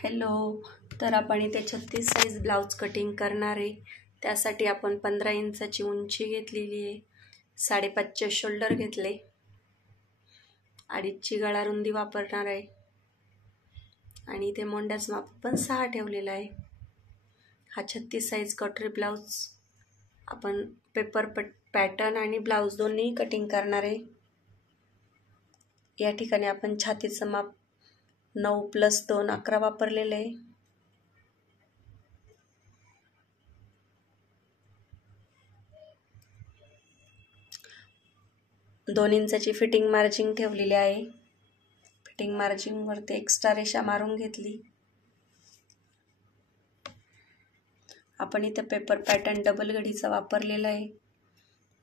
Hello. तर आपण इथे 36 साईज ब्लाऊज कटिंग करणार आहे. त्यासाठी आपण 15 इंचाची उंची घेतलेली आहे, 5.5चे शोल्डर घेतले, 2.5ची गळा रुंदी वापरणार आहे आणि इथे मोंड्याचं माप पण 6 ठेवलेला आहे. हा 36 साईज कटोरी ब्लाऊज आपण पेपर पॅटर्न आणि ब्लाऊज दोन्ही कटिंग करणार आहे. या ठिकाणी आपण छातीचं माप 9 + 2 11 वापरलेले आहे. दोन इंचाची फिटिंग मार्जिंग ठेवलेली आहे. फिटिंग मार्जिंग वरती एक्स्ट्रा रेषा मारून घेतली. आपण इथे पेपर पॅटर्न डबल घडीचा वापरलेला आहे.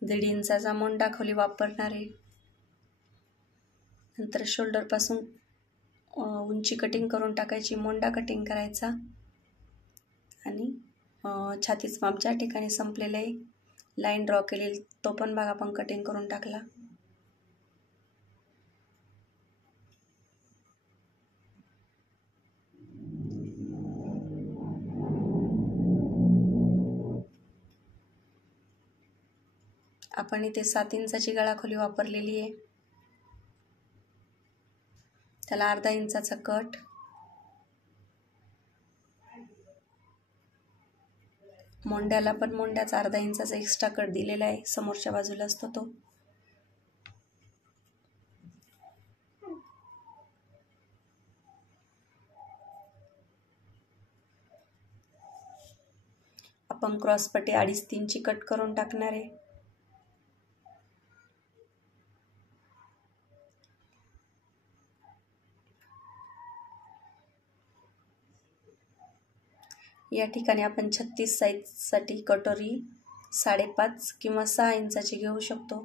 1.5 इंचाचा मोंडा खोली वापरणार आहे. नंतर शोल्डर पासून उंची कटिंग करून टाकायची, मोंडा कटिंग करायचा आणि छातीचं माप ज्या ठिकाणी संपलेलं आहे लाईन ड्रॉ केलेली तो पण भाग आपण कटिंग करून टाकला. आपण इथे 7 इंचाची गळा खोली वापरलेली आहे. त्याला अर्धा इंचाचा कट, मोंड्याला पण मोंड्याचा अर्धा इंचाचा एक्स्ट्रा कट दिलेला आहे, समोरच्या बाजूला असतो तो. आपण क्रॉसपट्टी 2.5-3ची कट करून टाकणार आहे. या ठिकाणी आपण 36 साईजसाठी कटोरी 5.5 किंवा 6 इंचाची घेऊ शकतो.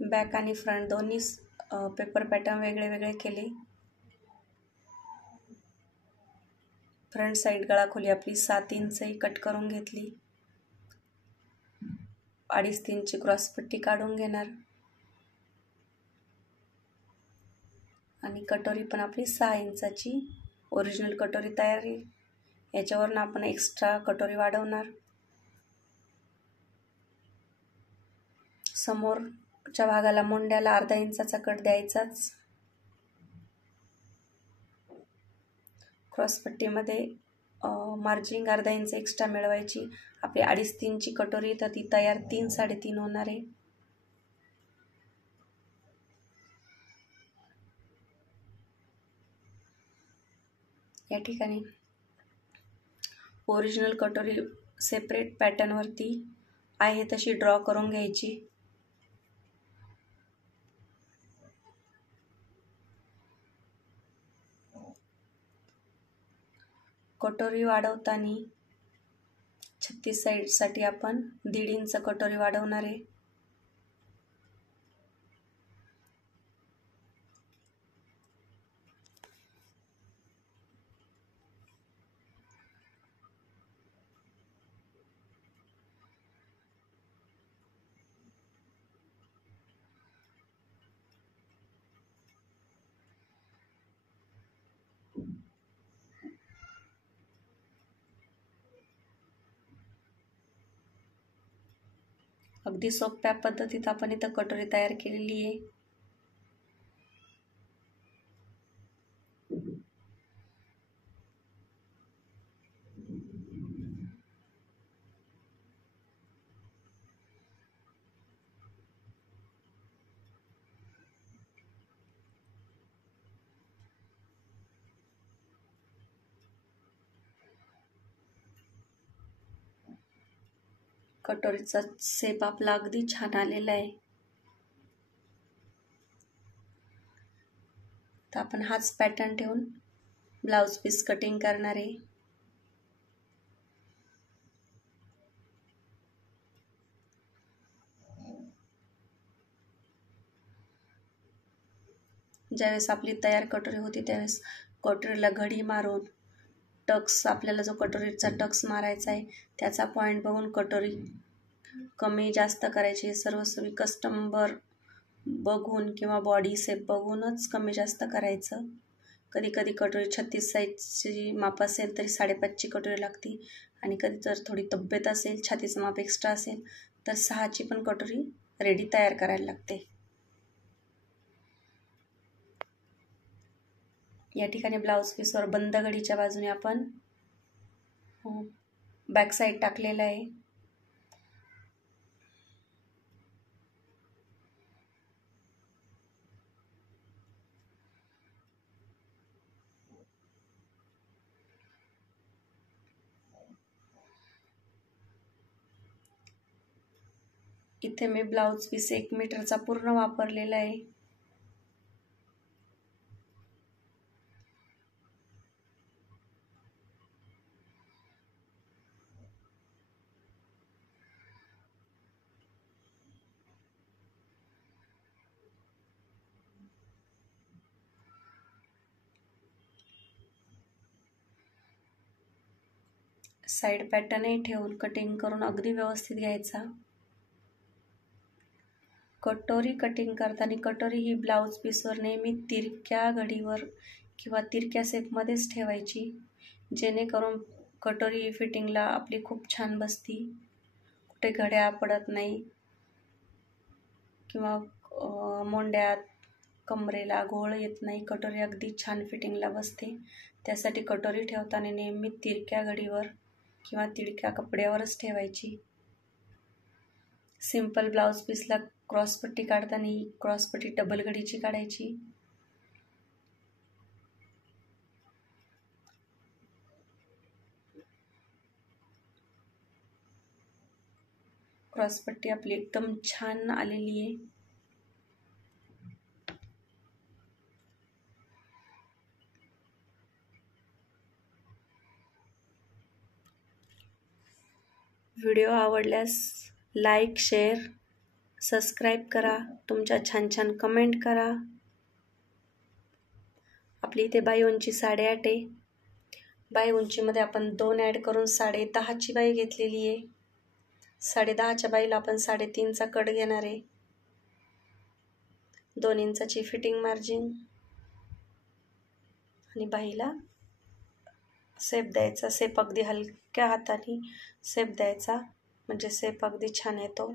बॅक आणि फ्रंट दोन्ही पेपर पॅटर्न वेगळे वेगळे केले. फ्रंट साईड गळा खोली आपली 7 इंच कट करून घेतली. 2.5-3ची क्रॉसपट्टी काढून घेणार आणि कटोरी पण आपली 6 इंचाची ओरिजिनल कटोरी तयार आहे. याच्यावरून आपण एक्स्ट्रा कटोरी वाढवणार. समोरच्या भागाला मोंड्याला अर्धा इंचाचा कट द्यायचाच. क्रॉसपट्टीमध्ये मार्जिंग अर्धा इंच एक्स्ट्रा मिळवायची. आपली 2.5-3ची कटोरी तर ती तयार 3-3.5 होणार आहे. या ठिकाणी ओरिजिनल कटोरी सेपरेट पॅटर्नवरती आहे तशी ड्रॉ करून घ्यायची. कटोरी वाढवताना 36 साईडसाठी आपण 1.5 इंच कटोरी वाढवणार आहे. अगदी सोप्या पद्धतीत आपण इथं कटोरी तयार केलेली आहे. कटोरीचा शेप आपला अगदी छान आलेला आहे. तर आपण हाच पॅटर्न ठेवून ब्लाऊज पीस कटिंग करणार आहे. ज्यावेळेस आपली तयार कटोरी होती त्यावेळेस कटोरीला घडी मारून टक्स, आपल्याला जो कटोरीचा टक्स मारायचा आहे त्याचा पॉईंट बघून कटोरी कमी जास्त करायची. सर्वस्वी कस्टमर बघून किंवा बॉडी शेप बघूनच कमी जास्त करायचं. कधी कधी कटोरी 36 साईजची माप असेल तरी 5.5ची कटोरी लागते, आणि कधी जर थोडी तब्येत असेल, छातीचं माप एक्स्ट्रा असेल तर 6ची पण कटोरी रेडी तयार करायला लागते. या ठिकाणी ब्लाऊज पीसवर बंद घडीच्या बाजूने आपण बॅक साईड टाकलेला आहे. इथे मी ब्लाऊज पीस 1 मीटरचा पूर्ण वापरलेला आहे. साईड पॅटर्नही ठेवून कटिंग करून अगदी व्यवस्थित घ्यायचा. कटोरी कटिंग करताना कटोरी ही ब्लाऊज पीसवर नेहमी तिरक्या घडीवर किंवा तिरक्या शेपमध्येच ठेवायची, जेणेकरून कटोरी फिटिंगला आपली खूप छान बसती, कुठे घड्या पडत नाही किंवा मोंड्यात कमरेला घोळ येत नाही. कटोरी अगदी छान फिटिंगला बसते. त्यासाठी कटोरी ठेवताना नेहमी तिरक्या घडीवर किंवा तिरक्या कपड्यावरच ठेवायची. सिंपल ब्लाऊज पीसला क्रॉसपट्टी काढताना ही क्रॉसपट्टी डबल घडीची काढायची. क्रॉसपट्टी आपली एकदम छान आलेली आहे. व्हिडिओ आवडल्यास लाईक, शेअर, सबस्क्राईब करा. तुमच्या छान छान कमेंट करा. आपली इथे बाई उंची 8.5 आहे. बाई उंचीमध्ये आपण 2 ॲड करून 10.5ची बाई घेतलेली आहे. 10.5च्या बाईला आपण 3.5चा कट घेणार आहे. 2 इंचाची फिटिंग मार्जिन आणि बाईला शेप द्यायचा. शेप अगदी हलक्या हाताने शेप द्यायचा, म्हणजे शेप अगदी छान येतो.